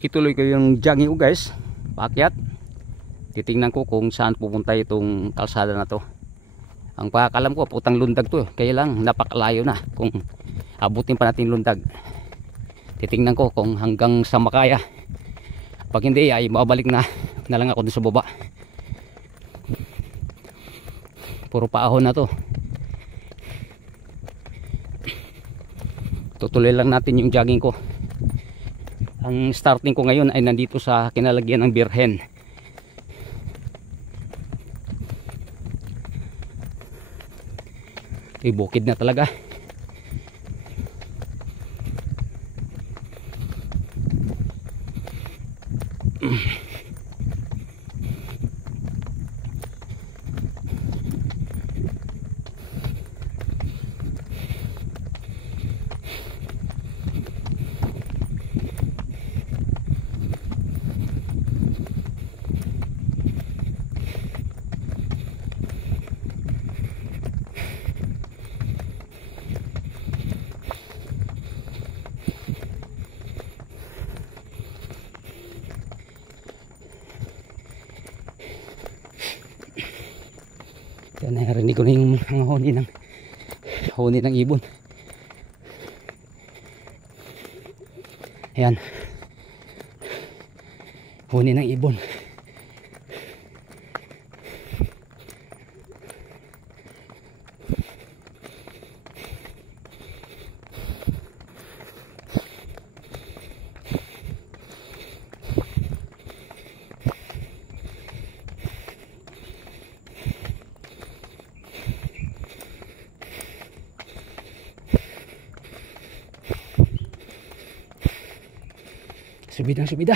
ituloy ko yung jogging ko guys, paakyat. Titingnan ko kung saan pupunta itong kalsada na to. Ang pakakalam ko putang lundag to, kaya lang napakalayo na kung abutin pa natin lundag. Titingnan ko kung hanggang sa makaya. Pag hindi ay babalik na lang ako dun sa baba. Puro paahon na to. Tutuloy lang natin yung jogging ko. Ang starting ko ngayon ay nandito sa kinalagyan ng Birhen. Bukid na talaga. Yan, narinig ko na yung mga huni ng ibon. Ayan, huni ng ibon. Subida, subida.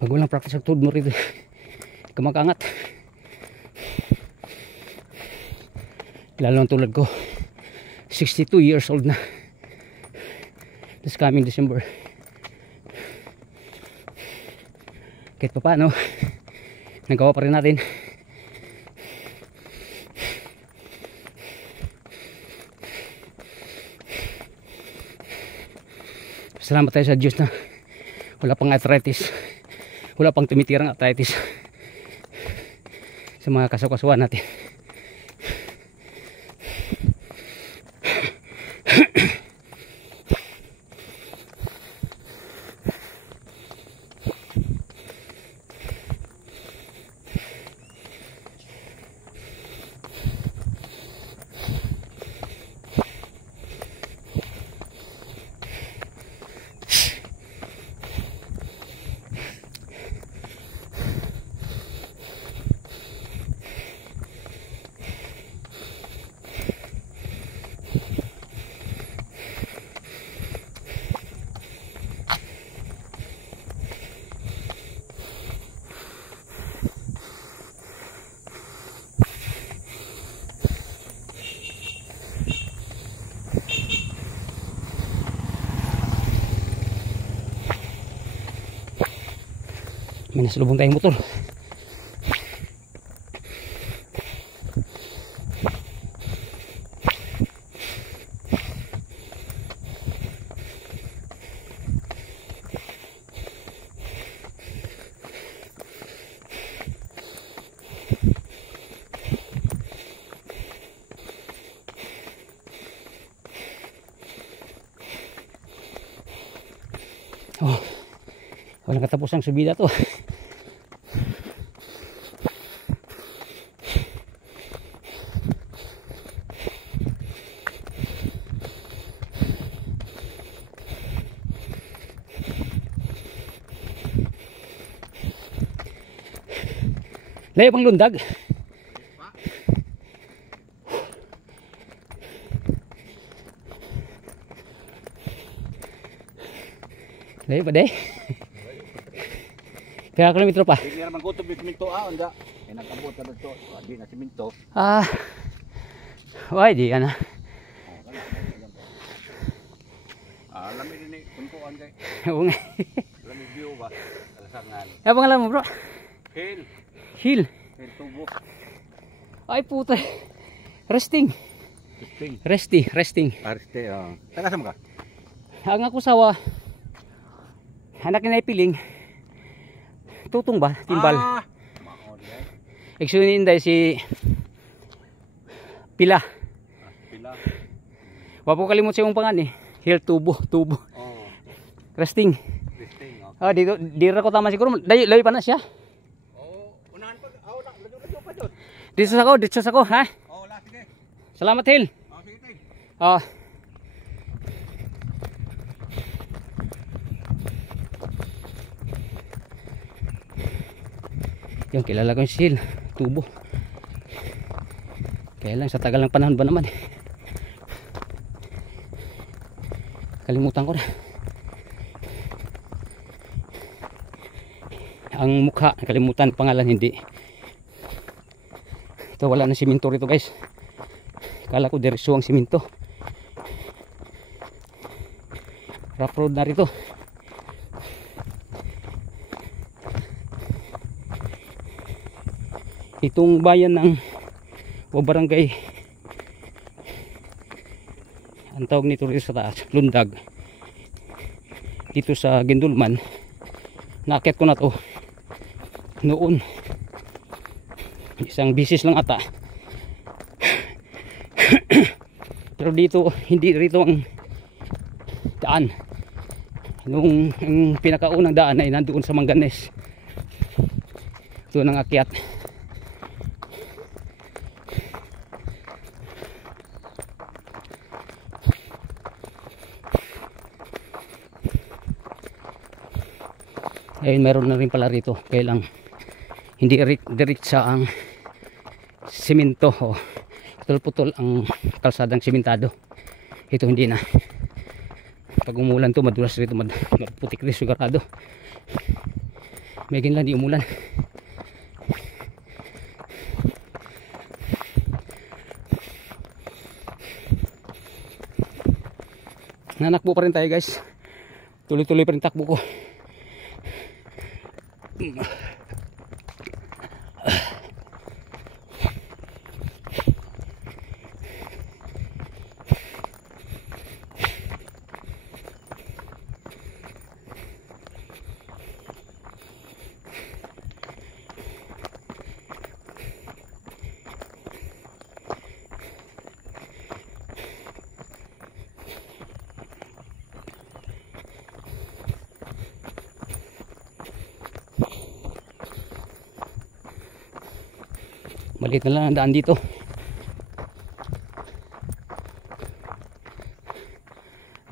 Pag walang practice ang tuhod mo rito, kumakangat. Lalo ang tulad ko, 62 years old na. This coming December. Kahit pa paano, nagawa pa rin natin. Salamat tayo sa Diyos na wala pang arthritis, wala pang tumitirang arthritis sa mga kasukasuan natin. May nasalubong tayong motor. Oh, walang katapusang subida to. Layo pang lundag. Layo pa day. Kaya kilometro pa. Hindi naman kutob yung siminto onda. Kaya nagkabot na dito. Hindi na siminto. Why di ka na? Alam mo din eh. Kuntuan kay. Oo nga. Alam mo view ba? Alasangan. Ano pangalan mo bro? Hill. Hill. May tubo. Ay puta. Resting. Resting. Ariste, taga saan ka? Ang ako sawa. Anak ni piling. Tutong ba? Timbal. Mao diay. Actually inday si Pila. Pila. Wa po kalimot sa imong pangan eh. Hill tubo. Oh. Resting. Listing. Dito dira ko tama siguro. Layo pa na siya. Unahan pag lado pa jud. Dito sa ko, ha? La sige. Salamat Hill. Sige tay. Yung kilala ko yung si Hill, tubo. Kaya lang sa tagal ng panahon ba naman eh. Kalimutan ko na. Ang mukha, kalimutan, pangalan hindi. Ito wala na siminto rito guys. Kala ko diretso ang siminto. Rough road na rito. Itong bayan ng barangay, ang tawag nito rito sa taas, Lundag, dito sa Gendulman. Nakakit ko na to noon, isang bisis lang ata. Pero dito, hindi rito ang daan. Nung ang pinakaunang daan ay nandoon sa Manganes. Ito nang akyat. Ayun, meron na rin pala rito. Kaya lang hindi diretsa ang simento. Putol-putol ang kalsadang simentado. Ito hindi na. Pag umulan to, madulas rito, maputik rin sigurado. May ganyan lang di umulan. Nanakbo pa rin tayo guys. Tuloy-tuloy pa rin takbo ko. Maliit na lang ang daan dito.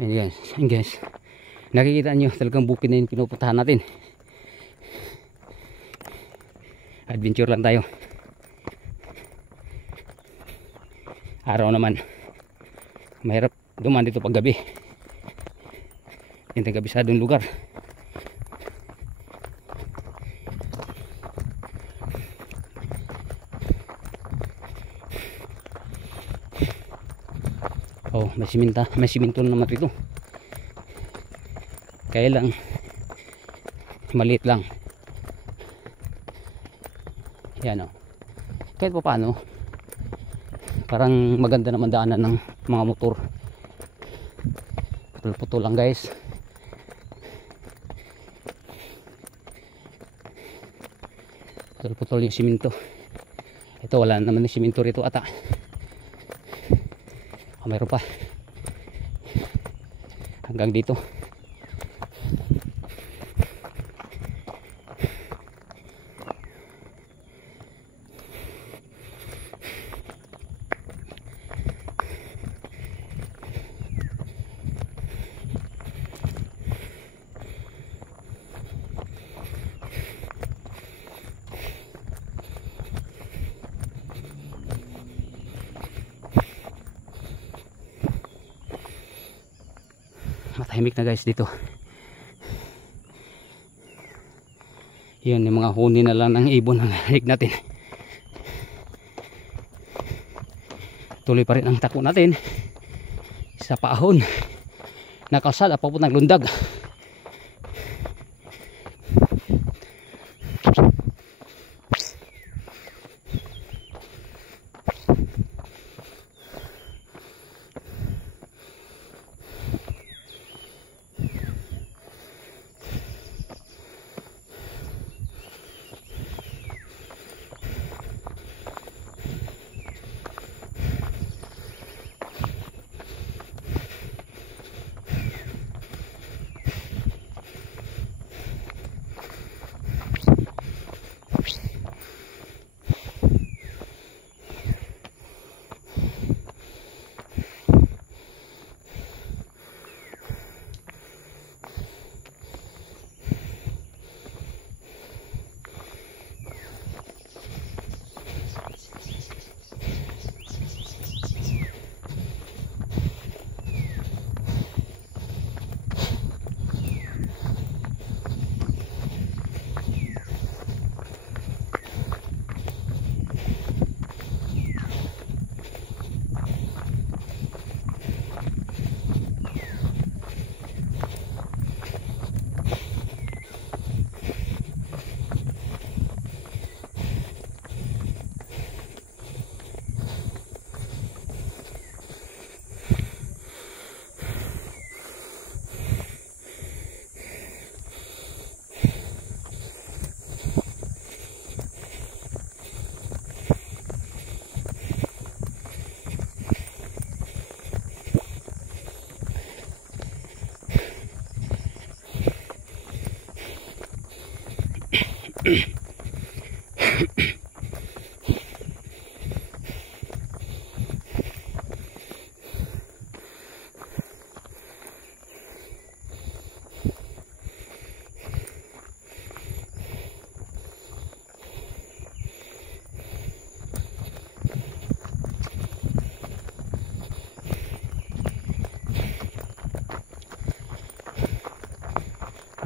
Ayan guys, nakikita nyo talagang bukid na yung pinupuntahan natin. Adventure lang tayo. Araw naman mahirap dumaan dito pag gabi. Yung tagabisadong lugar. Oh, may siminto naman rito. Kaya lang maliit lang. Yan o. Kahit pa paano, parang maganda naman daanan ng mga motor. Putol-putol lang guys. Putol-putol yung siminto. Ito wala naman yung siminto rito ata. Mayroon pa hanggang dito. Matahimik na guys dito. Yun yung mga huni na lang ng ibon ang narinig natin. Tuloy pa rin ang tako natin sa paahon na kalsada papuntang Lundag.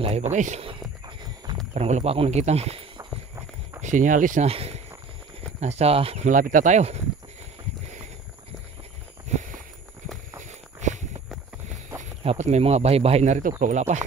Layo pa guys. Parang wala pa akong nakitang sinyalis na nasa malapit na tayo. Dapat may mga bahay-bahay na rito pero wala pa.